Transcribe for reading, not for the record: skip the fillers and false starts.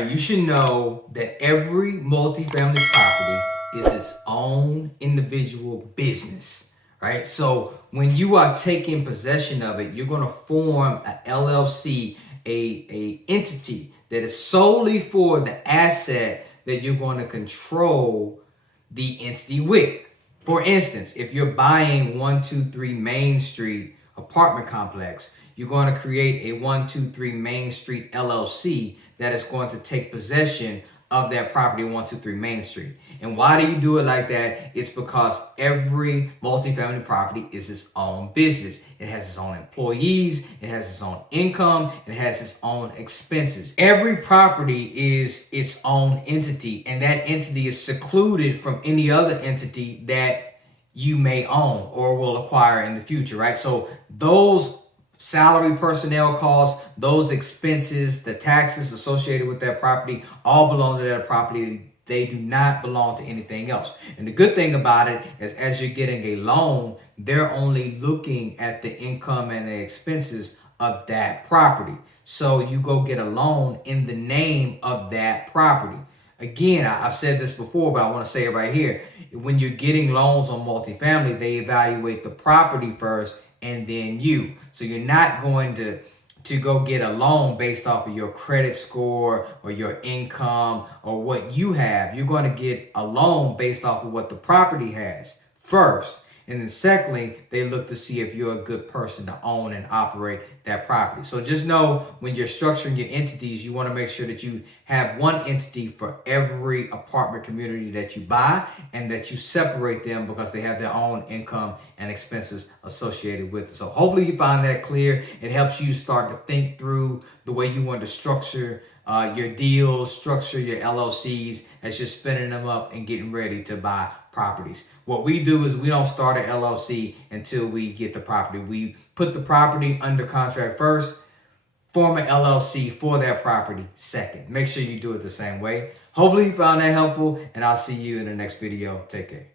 right, you should know that every multifamily property is its own individual business, right? So when you are taking possession of it, you're going to form a LLC, a entity that is solely for the asset that you're going to control the entity with. For instance, if you're buying 123 Main Street apartment complex, you're going to create a 123 Main Street LLC that is going to take possession of that property 123 Main Street. And why do you do it like that? It's because every multifamily property is its own business. It has its own employees, it has its own income, it has its own expenses. Every property is its own entity, and that entity is secluded from any other entity that you may own or will acquire in the future, right? So those salary, personnel costs, those expenses, the taxes associated with that property all belong to that property. They do not belong to anything else. And the good thing about it is, as you're getting a loan, they're only looking at the income and the expenses of that property. So you go get a loan in the name of that property. Again, I've said this before, but I want to say it right here. When you're getting loans on multifamily, they evaluate the property first and then you. So you're not going to go get a loan based off of your credit score or your income or what you have. You're going to get a loan based off of what the property has first. And then secondly, they look to see if you're a good person to own and operate that property. So just know when you're structuring your entities, you want to make sure that you have one entity for every apartment community that you buy, and that you separate them because they have their own income and expenses associated with it. So hopefully you find that clear. It helps you start to think through the way you want to structure your deals, structure your LLCs as you're spinning them up and getting ready to buy properties. What we do is we don't start an LLC until we get the property. We put the property under contract first, form an LLC for that property second. Make sure you do it the same way. Hopefully you found that helpful, and I'll see you in the next video. Take care.